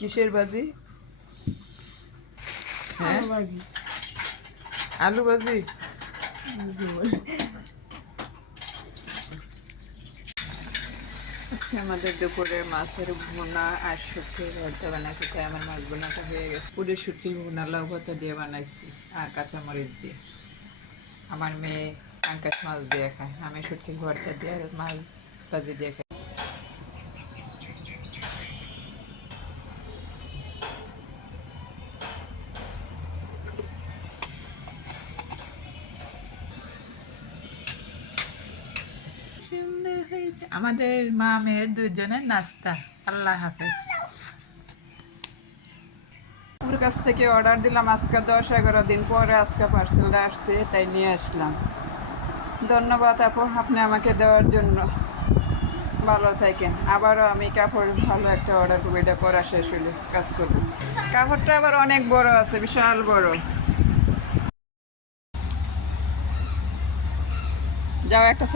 কিসের ভাজি? হ্যাঁ, ভাজি আলু ভাজি। ঝোল। আজকে আমাদের দুপুরে মাছের ভুনা আর শুটকির ভর্তা বানাইছি। তাই আমার মাছ ভুনাটা হয়ে গেছে। পুরো শুটকির ভুনা লাউ ভর্তা দিয়ে বানাইছি আর কাঁচামরিচ দিয়ে। আমার মেয়ে পাঙ্কাশ মাছ দিয়ে খায়, আমি শুটকির ভর্তা দিয়ে আর মাছ ভাজি দিয়ে খাই। সুন্দর হয়েছে আমাদের মা মেয়ের দুজনের নাস্তা। আল্লাহ হাফেজ। ওর কাছ থেকে অর্ডার দিলাম আজকে 10-11 দিন পরে আজকে পার্সেলটা আসছে, তাই নিয়ে আসলাম। ধন্যবাদ আপু আপনি আমাকে দেওয়ার জন্য। ভালো থাকেন। আবারও আমি কাপড় ভালো একটা অর্ডার করবো, এটা করা শেষ হলে কাজ করবো। কাপড়টা আবার অনেক বড় আছে, বিশাল বড়। যাও একটা